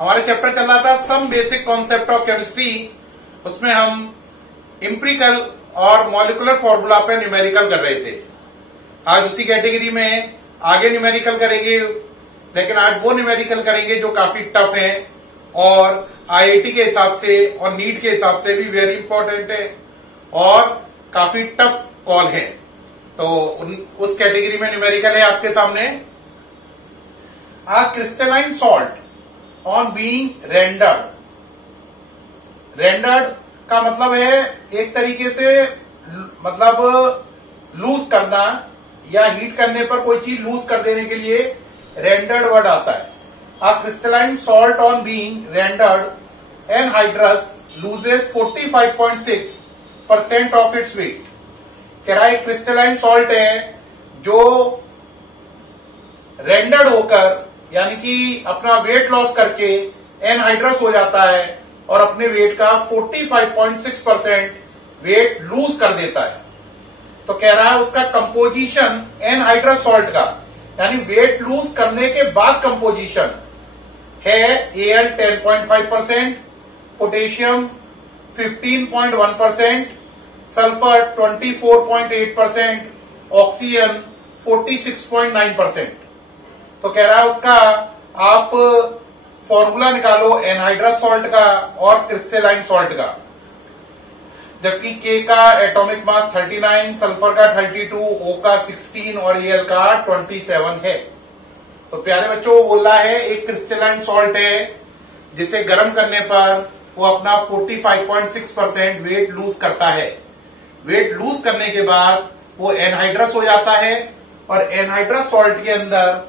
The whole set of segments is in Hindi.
हमारे चैप्टर चल रहा था some basic concept of chemistry. उसमें हम एम्पिरिकल और मॉलिक्यूलर फॉर्मूला पे न्यूमेरिकल कर रहे थे। आज उसी कैटेगरी में आगे न्यूमेरिकल करेंगे, लेकिन आज वो न्यूमेरिकल करेंगे जो काफी टफ है और आईआईटी के हिसाब से और नीट के हिसाब से भी वेरी इंपॉर्टेंट है और काफी टफ कॉल है। तो उस कैटेगरी में न्यूमेरिकल है आपके सामने। Crystalline salt on being rendered. Rendered का मतलब है एक तरीके से मतलब लूज करना या हीट करने पर कोई चीज लूज कर देने के लिए रेंडर्ड वर्ड आता है। Crystalline salt on being rendered anhydrous loses 45.6% of its weight. कह रहा है क्रिस्टलाइन सॉल्ट है जो रेंडर्ड होकर यानी कि अपना वेट लॉस करके एनहाइड्रस हो जाता है और अपने वेट का 45.6% वेट लूज कर देता है। तो कह रहा है उसका कंपोजिशन एनहाइड्रस सॉल्ट का यानी वेट लूज करने के बाद कंपोजिशन है Al 10.5%, पोटेशियम 15.1%, सल्फर 24.8%, ऑक्सीजन 46.9%। तो कह रहा है उसका आप फॉर्मूला निकालो एनहाइड्रस सॉल्ट का और क्रिस्टलाइन सॉल्ट का। जबकि के का एटॉमिक मास 39, सल्फर का 32, ओ का 16 और एल का 27 है। तो प्यारे बच्चों वो बोल रहा है एक क्रिस्टलाइन सॉल्ट है जिसे गर्म करने पर वो अपना 45.6% वेट लूज करता है। वेट लूज करने के बाद वो एनहाइड्रस हो जाता है और एनहाइड्रस सॉल्ट के अंदर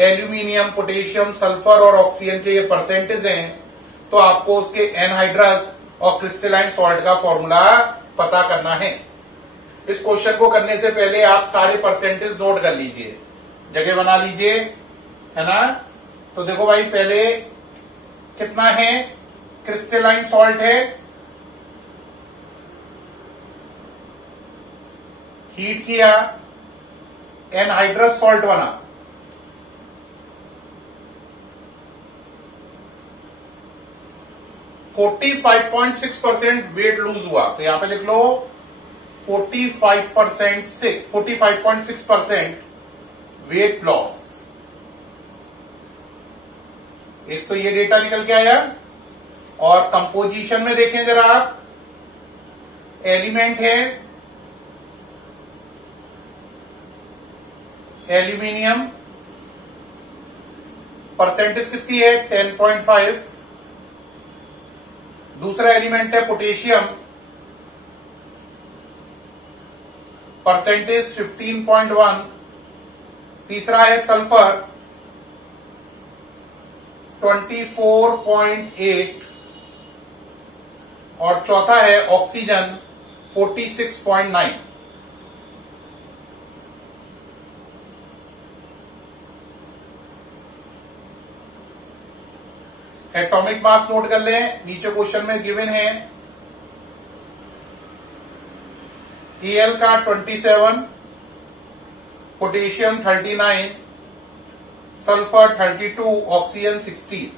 एल्यूमिनियम, पोटेशियम, सल्फर और ऑक्सीजन के ये परसेंटेज हैं। तो आपको उसके एनहाइड्रस और क्रिस्टलाइन सॉल्ट का फॉर्मूला पता करना है। इस क्वेश्चन को करने से पहले आप सारे परसेंटेज नोट कर लीजिए, जगह बना लीजिए, है ना। तो देखो भाई पहले कितना है, क्रिस्टलाइन सॉल्ट है, हीट किया, एनहाइड्रस सॉल्ट बना। %45.6% वेट लूज हुआ। तो यहां पे लिख लो 45.6% वेट लॉस। एक तो ये डेटा निकल के आया और कंपोजिशन में देखें जरा आप, एलिमेंट है एल्यूमिनियम, परसेंटेज कितनी है 10.5। दूसरा एलिमेंट है पोटेशियम, परसेंटेज 15.1। तीसरा है सल्फर 24.8 और चौथा है ऑक्सीजन 46.9। एटॉमिक मास नोट कर लें, नीचे क्वेश्चन में गिवन है Al का 27, पोटेशियम 39, सल्फर 32, ऑक्सीजन 16।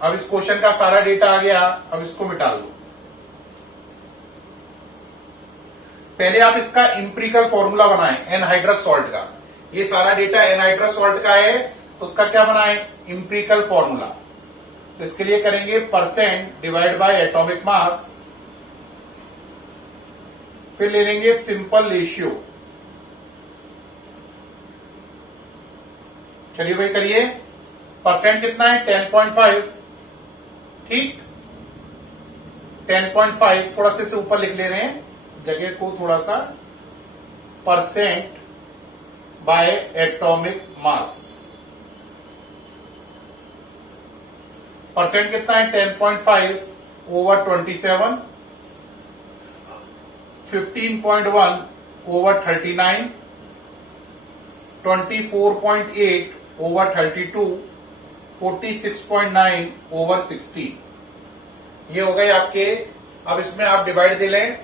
अब इस क्वेश्चन का सारा डेटा आ गया, अब इसको मिटा दो। पहले आप इसका एम्पिरिकल फॉर्मूला बनाएं एनहाइड्रस सॉल्ट का। ये सारा डेटा एनहाइड्रस सॉल्ट का है, तो उसका क्या बनाएं एम्पिरिकल फॉर्मूला। तो इसके लिए करेंगे percent divide by atomic mass, फिर ले लेंगे सिंपल रेशियो। चलिए भाई करिए, परसेंट कितना है 10.5, ठीक 10.5, थोड़ा सा इसे ऊपर लिख ले रहे हैं जगह को थोड़ा सा, percent by atomic mass. Percent कितना है 10.5 ओवर 27, 15.1 ओवर 39, 24.8 ओवर 32, 46.9 ओवर 16। ये हो गए आपके। अब इसमें आप डिवाइड दे लें,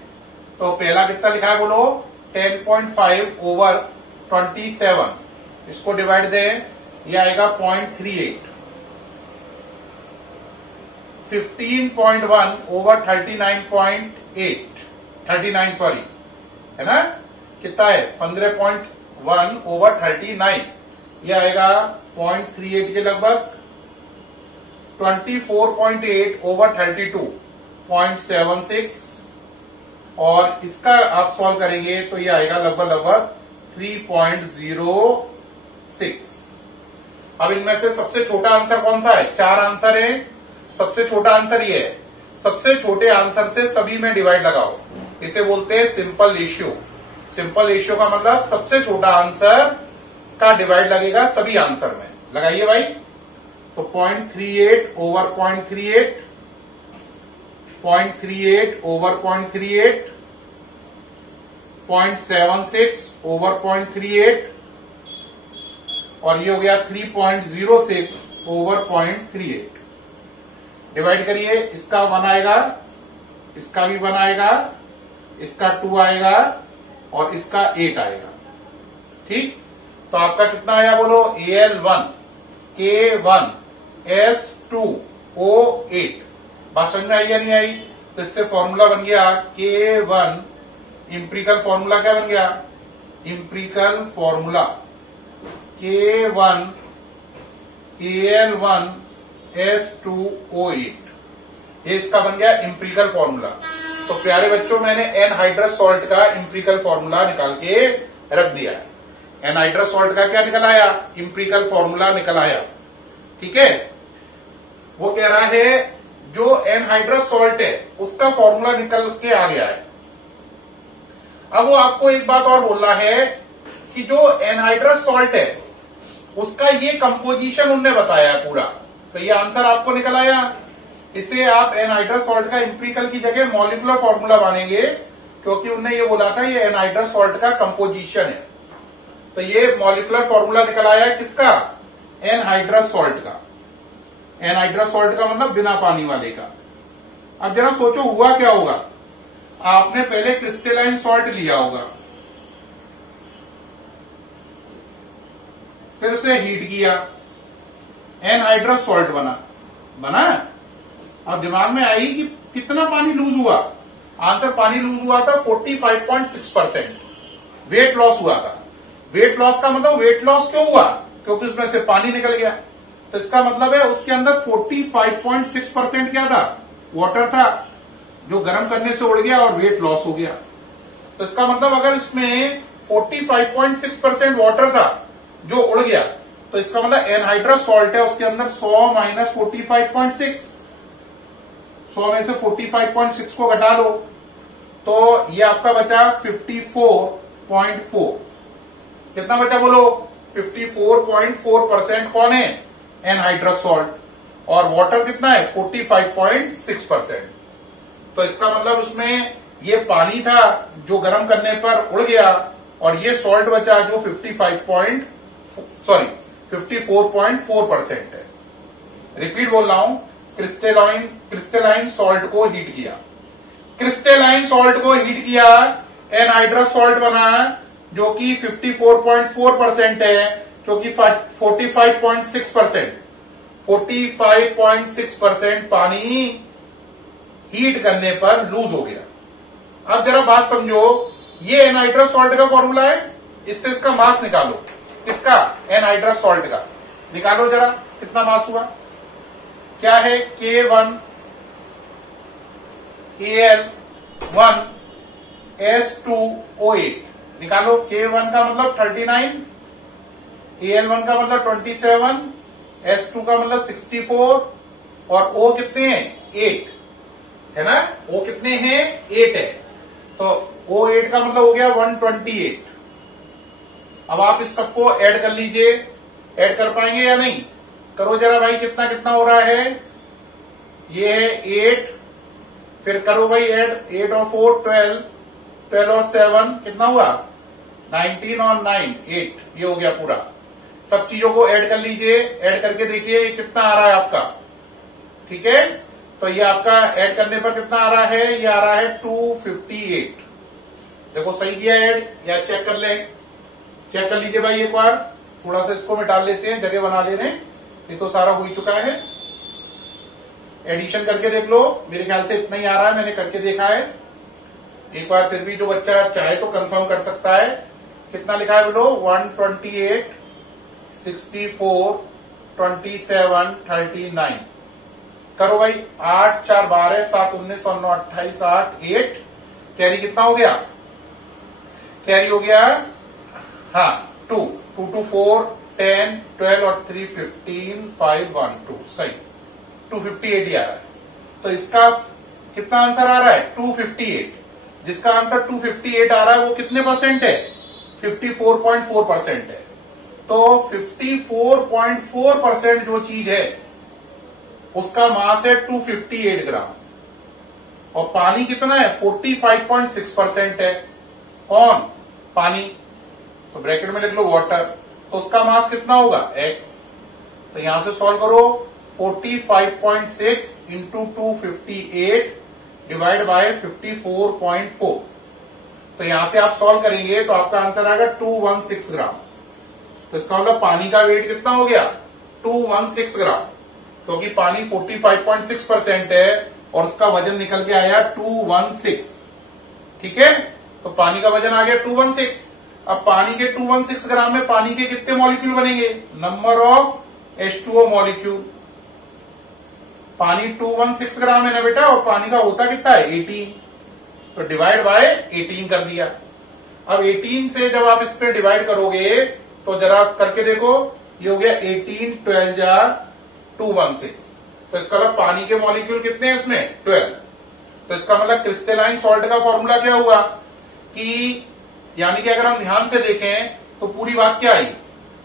तो पहला कितना लिखा है बोलो 10.5 ओवर 27, इसको डिवाइड दें, ये आएगा 0.38। 15.1 ओवर 39 सॉरी, है ना, कितना है 15.1 ओवर 39, ये आएगा 0.38 के लगभग। 24.8 ओवर 32.76, और इसका आप सॉल्व करेंगे तो ये आएगा लगभग 3.06। अब इनमें से सबसे छोटा आंसर कौन सा है? 4 आंसर है, सबसे छोटा आंसर ये है। सबसे छोटे आंसर से सभी में डिवाइड लगाओ, इसे बोलते हैं सिंपल रेशियो। सिंपल रेशियो का मतलब सबसे छोटा आंसर का डिवाइड लगेगा सभी आंसर में। लगाइए भाई, तो 0.38 ओवर 0.38, 0.38 ओवर 0.38, 0.76 ओवर 0.38, और ये हो गया 3.06 ओवर 0.38। डिवाइड करिए, इसका 1 आएगा, इसका भी 1 आएगा, इसका 2 आएगा, और इसका 8 आएगा। ठीक, तो आपका कितना आया बोलो? AL1 K1 S2 O8। बात समझ में आई या नहीं आई? तो इससे फॉर्मूला बन गया K1, इंप्रिकल फॉर्मूला क्या बन गया? इंप्रिकल फॉर्मूला K1 AL1 S2O8, ये इसका बन गया इंप्रिकल फॉर्मूला। तो प्यारे बच्चों, मैंने एनहाइड्रस सॉल्ट का इंप्रिकल फॉर्मूला निकाल के रख दिया है। एनहाइड्रस सॉल्ट का क्या निकल आया? इंप्रिकल फॉर्मूला निकल आया। ठीक है, वो कह रहा है जो एनहाइड्रस सॉल्ट है उसका फॉर्मूला निकल के आ गया है। अब वो आपको एक बात और बोल रहा है कि जो एनहाइड्रस सॉल्ट है उसका ये कंपोजिशन उनने बताया है पूरा, तो ये आंसर आपको निकल आया। इसे आप एनहाइड्रस सॉल्ट का इंप्रिकल की जगह मॉलिक्यूलर फॉर्मूला मानेंगे, क्योंकि उनने ये बोला था ये एनहाइड्रस सॉल्ट का कंपोजिशन है। तो ये मॉलिक्यूलर फॉर्मूला निकल आया किसका? एनहाइड्रस सॉल्ट का। एनहाइड्रस सॉल्ट का मतलब बिना पानी वाले का। अब जरा सोचो हुआ क्या होगा। आपने पहले क्रिस्टलाइन सॉल्ट लिया होगा, फिर उसे हीट किया, एनहाइड्रस सॉल्ट बना। अब दिमाग में आई कि कितना पानी लूज हुआ? आंसर पानी लूज हुआ था 45.6%। वेट लॉस हुआ था। वेट लॉस का मतलब वेट लॉस क्यों हुआ? क्योंकि उसमें से पानी निकल गया। तो इसका मतलब है उसके अंदर 45.6% क्या था? वाटर था, जो गर्म करने से उड़ गया और वेट लॉस हो गया। तो इसका मतलब अगर इसमें 45.6% वाटर था जो उड़ गया, तो इसका मतलब एनहाइड्रस सॉल्ट है, उसके अंदर 100 माइनस 45.6, 100 में से 45.6 को घटा लो, तो ये आपका बचा 54.4। कितना बचा बोलो? 54.4% कौन है? Anhydrous salt. और वाटर कितना है? 45.6%। तो इसका मतलब उसमें ये पानी था जो गर्म करने पर उड़ गया, और ये सॉल्ट बचा जो 54.4% है। रिपीट बोल रहा हूं, क्रिस्टलाइन सॉल्ट को हीट किया, क्रिस्टलाइन सॉल्ट को हीट किया, एनहाइड्रस सॉल्ट बना जो कि 54.4% है, क्योंकि 45.6% पानी हीट करने पर लूज हो गया। अब जरा बात समझो, ये एनहाइड्रस सॉल्ट का फॉर्मूला है, इससे इसका मास निकालो। किसका? एनहाइड्रस सॉल्ट का। निकालो जरा, कितना मास हुआ? क्या है? K1 AL1 S2O8। निकालो। K1 का मतलब 39, AL1 का मतलब 27, S2 का मतलब 64, और O कितने हैं? 8 है ना। O कितने हैं? 8 है। तो O8 का मतलब हो गया 128। अब आप इस सबको ऐड कर लीजिए। ऐड कर पाएंगे या नहीं? करो जरा भाई, कितना कितना हो रहा है? ये है 8, फिर करो भाई ऐड। 8 और 4 12, 12 और 7 कितना हुआ? 19 और 9 8, ये हो गया पूरा। सब चीजों को ऐड कर लीजिए। ऐड करके देखिए कितना आ रहा है आपका। ठीक है, तो ये आपका ऐड करने पर कितना आ रहा है? ये आ रहा है 258। देखो सही किया ऐड, या चेक कर ले। चेक कर लीजिए भाई एक बार। थोड़ा सा इसको मिटा लेते हैं, जगह बना ले रहे हैं, ये तो सारा हो ही चुका है। एडिशन करके देख लो, मेरे ख्याल से इतना ही आ रहा है, मैंने करके देखा है। एक बार फिर भी जो बच्चा चाहे तो कंफर्म कर सकता है। कितना लिखा है बोलो? 128, 64, 27, 39। करो भाई, 8 4 12, 7 19 9 28, 8 8। कैरी कितना हो गया? कैरी हो गया हाँ 2 2 2 4 10 12 और 3 15 5 1 2। सही, 258 ही आ रहा है। तो इसका कितना आंसर आ रहा है? 258। जिसका आंसर 258 आ रहा है वो कितने परसेंट है? 54.4% है। तो 54.4% जो चीज है उसका मास है 258 ग्राम। और पानी कितना है? 45.6% है। कौन? पानी। तो ब्रैकेट में लिख लो वाटर। तो उसका मास कितना होगा? x। तो यहां से सॉल्व करो। 45.6 इंटू 258 डिवाइड बाय 54.4। तो यहां से आप सॉल्व करेंगे तो आपका आंसर आएगा 216 ग्राम। तो इसका मतलब पानी का वेट कितना हो गया? 216 ग्राम। क्योंकि पानी 45.6% है और उसका वजन निकल के आया 216। ठीक है, तो पानी का वजन आ गया 216। अब पानी के 216 ग्राम में पानी के कितने मॉलिक्यूल बनेंगे? Number of H2O molecule. पानी 216 ग्राम है ना बेटा, और पानी का होता कितना है? 18। तो डिवाइड बाय 18 कर दिया। अब 18 से जब आप इस पे डिवाइड करोगे तो जरा करके देखो, ये हो गया 18 12 जा 216। तो इसका मतलब पानी के मॉलिक्यूल कितने हैं उसमें? 12। तो इसका मतलब क्रिस्टलाइन सॉल्ट का फॉर्मूला क्या हुआ कि, यानी कि अगर हम ध्यान से देखें तो पूरी बात क्या आई?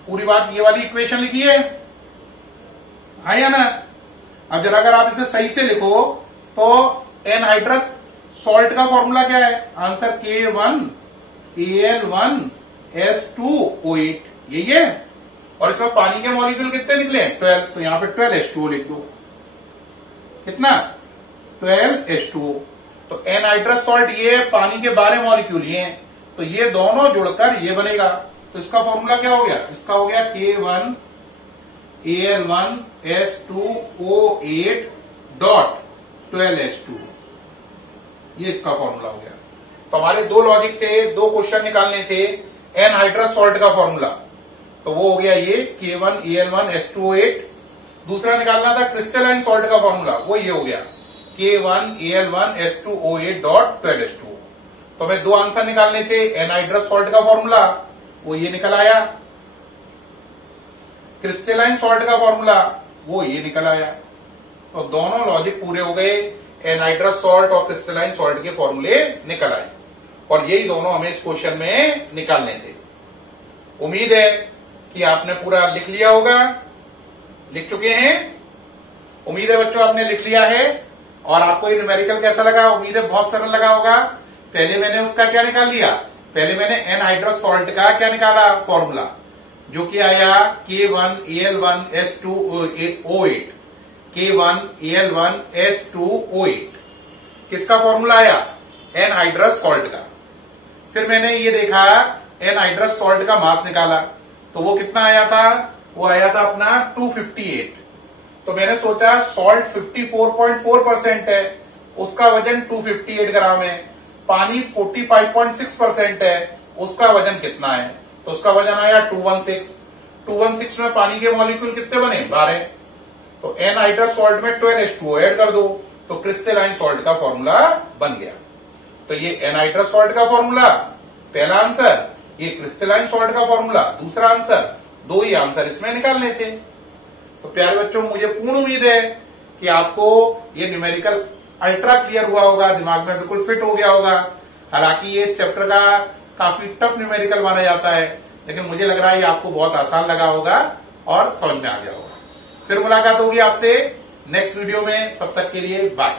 पूरी बात ये वाली इक्वेशन लिखी है, या ना? अब जरा अगर आप इसे सही से लिखो तो एनहाइड्रस सॉल्ट का फॉर्मूला क्या है? आंसर K1 Al1 S2O8, यही है। और इसमें पानी के मॉलिक्यूल कितने निकले? 12। तो यहां पे 12 H2O लिख दो। कितना? 12 H2O। तो एनहाइड्रस सॉल्ट ये है, पानी के 12 मॉलिक्यूल ये हैं, तो ये दोनों जुड़कर ये बनेगा। तो इसका फॉर्मूला क्या हो गया? इसका हो गया K1 Al1 S2O8 dot 12 H2O। ये इसका फॉर्मूला हो गया। तो हमारे दो लॉजिक थे, दो क्वेश्चन निकालने थे। एनहाइड्रस सॉल्ट का फॉर्मूला तो वो हो गया ये K1 Al1 S2O8। दूसरा निकालना था क्रिस्टलाइन सॉल्ट का फॉर्मूला, वो ये हो गया K1 Al1 S2O8 dot 12 H2O। तो हमें दो आंसर निकालने थे। एनहाइड्रस सॉल्ट का फॉर्मूला वो ये निकल आया, क्रिस्टलाइन सॉल्ट का फॉर्मूला वो ये निकल आया। तो दोनों लॉजिक पूरे हो गए, एनहाइड्रस सॉल्ट और क्रिस्टलाइन सॉल्ट के फॉर्मूले निकल आए। और यही दोनों हमें इस क्वेश्चन में निकालने थे। उम्मीद है कि आपने पूरा लिख लिया होगा। लिख चुके हैं? उम्मीद है बच्चों आपने लिख लिया है। और आपको ये न्यूमेरिकल कैसा लगा? उम्मीद है बहुत सरल लगा होगा। पहले मैंने उसका क्या निकाल लिया? पहले मैंने एनहाइड्रस सॉल्ट का क्या निकाला? फॉर्मूला, जो कि आया K1 Al1 S2O8। K1 Al1 S2O8 किसका फॉर्मूला आया? एनहाइड्रस सॉल्ट का। फिर मैंने ये देखा एनहाइड्रस सॉल्ट का मास निकाला, तो वो कितना आया था? वो आया था अपना 258। तो मैंने सोचा सॉल्ट 54.4% है, उसका वजन 258 ग्राम है। पानी 45.6% है, उसका वजन कितना है? तो उसका वजन आया 216। 216 में पानी के मॉलिक्यूल कितने बने? 12। तो एनहाइड्रस सॉल्ट में 12 H2O ऐड कर दो, तो क्रिस्टलाइन सॉल्ट का फॉर्मूला बन गया। तो ये एनहाइड्रस सॉल्ट का फॉर्मूला पहला आंसर, ये क्रिस्टलाइन सॉल्ट का फॉर्मूला दूसरा आंसर। दो ही आंसर इसमें निकालने थे। तो प्यारे बच्चों, मुझे पूर्ण उम्मीद है कि आपको ये न्यूमेरिकल अल्ट्रा क्लियर हुआ होगा, दिमाग में बिल्कुल फिट हो गया होगा। हालांकि ये इस चैप्टर का काफी टफ न्यूमेरिकल माना जाता है, लेकिन मुझे लग रहा है ये आपको बहुत आसान लगा होगा और समझ में आ गया होगा। फिर मुलाकात होगी आपसे नेक्स्ट वीडियो में, तब तक के लिए बाय।